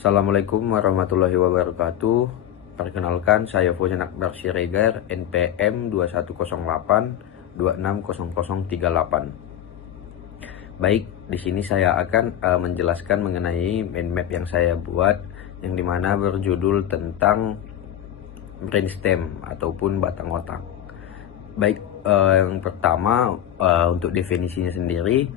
Assalamualaikum warahmatullahi wabarakatuh. Perkenalkan, saya Fauzan Akbar Siregar, NPM 2108 Baik, di sini saya akan menjelaskan mengenai mind map yang saya buat, yang dimana berjudul tentang brainstem ataupun batang otak. Baik, yang pertama untuk definisinya sendiri,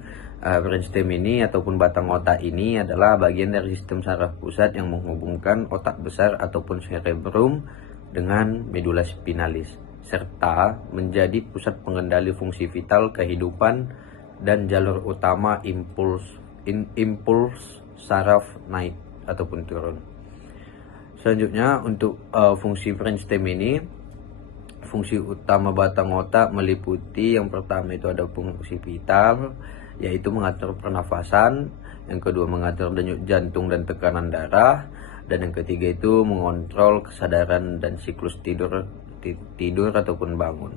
brainstem ini ataupun batang otak ini adalah bagian dari sistem saraf pusat yang menghubungkan otak besar ataupun cerebrum dengan medula spinalis, serta menjadi pusat pengendali fungsi vital kehidupan dan jalur utama impuls saraf naik ataupun turun. Selanjutnya untuk fungsi brainstem ini, fungsi utama batang otak meliputi yang pertama itu ada fungsi vital, yaitu mengatur pernafasan, yang kedua mengatur denyut jantung dan tekanan darah, dan yang ketiga itu mengontrol kesadaran dan siklus tidur ataupun bangun.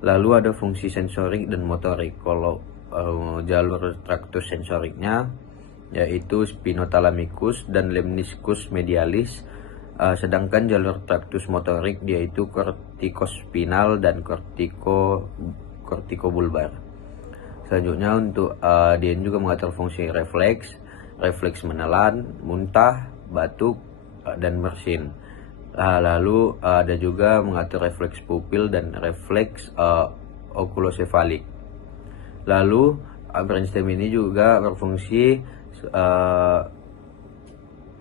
Lalu ada fungsi sensorik dan motorik. Kalau jalur traktus sensoriknya yaitu spinothalamikus dan lemniscus medialis, sedangkan jalur traktus motorik yaitu kortikospinal dan kortikobulbar. Selanjutnya untuk dia juga mengatur fungsi refleks menelan, muntah, batuk, dan bersin. Lalu ada juga mengatur refleks pupil dan refleks okulosefalik. Lalu brainstem ini juga berfungsi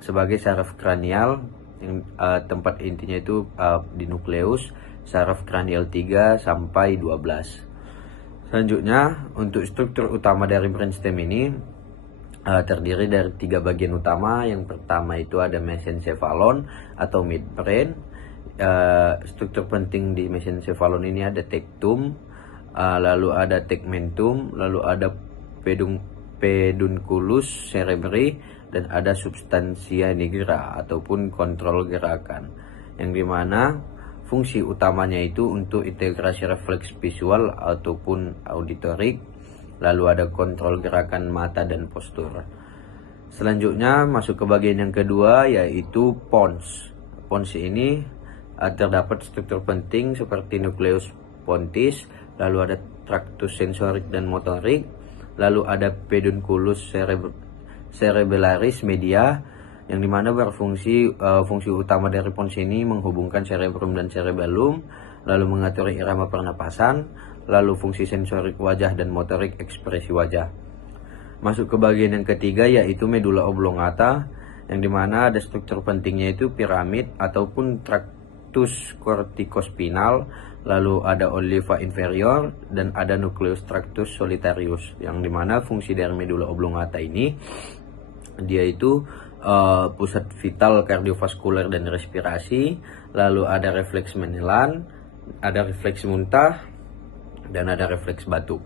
sebagai saraf kranial, yang tempat intinya itu di nukleus saraf kranial 3 sampai 12. Selanjutnya untuk struktur utama dari brainstem ini terdiri dari 3 bagian utama. Yang pertama itu ada mesencephalon atau midbrain. Struktur penting di mesencephalon ini ada tectum, lalu ada tegmentum, lalu ada pedunculus cerebri, dan ada substantia nigra ataupun kontrol gerakan, yang dimana fungsi utamanya itu untuk integrasi refleks visual ataupun auditorik, lalu ada kontrol gerakan mata dan postur. Selanjutnya masuk ke bagian yang kedua, yaitu pons. Pons ini terdapat struktur penting seperti nukleus pontis, lalu ada traktus sensorik dan motorik, lalu ada pedunculus cerebellaris media, yang dimana berfungsi fungsi utama dari pons ini menghubungkan cerebrum dan cerebellum, lalu mengatur irama pernapasan, lalu fungsi sensorik wajah dan motorik ekspresi wajah. Masuk ke bagian yang ketiga, yaitu medula oblongata, yang dimana ada struktur pentingnya itu piramid ataupun traktus kortikospinal, lalu ada oliva inferior, dan ada nukleus traktus solitarius, yang dimana fungsi dari medula oblongata ini dia itu pusat vital kardiovaskuler dan respirasi, lalu ada refleks menelan, ada refleks muntah, dan ada refleks batuk.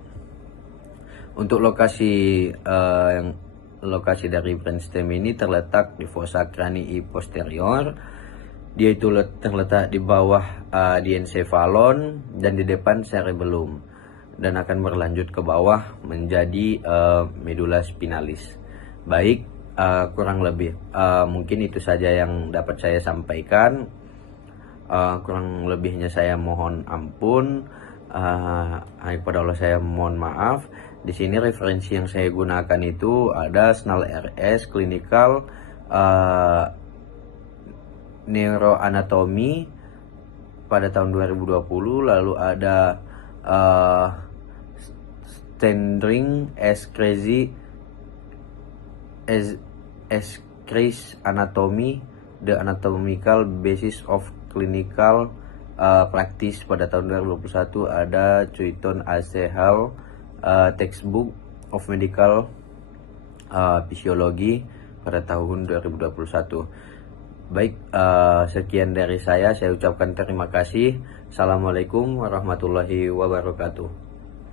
Untuk lokasi dari brainstem ini terletak di fossa cranii posterior. Dia itu terletak di bawah diencephalon dan di depan cerebellum, dan akan berlanjut ke bawah menjadi medula spinalis. Baik, kurang lebih mungkin itu saja yang dapat saya sampaikan. Kurang lebihnya saya mohon ampun. Kepada Allah saya mohon maaf. Di sini referensi yang saya gunakan itu ada Snell RS Clinical Neuroanatomy pada tahun 2020, lalu ada Standring as Crazy Anatomy, The Anatomical Basis of Clinical Practice pada tahun 2021, ada Cuiton AC Hall Textbook of Medical Physiology pada tahun 2021. Baik, sekian dari saya ucapkan terima kasih. Assalamualaikum warahmatullahi wabarakatuh.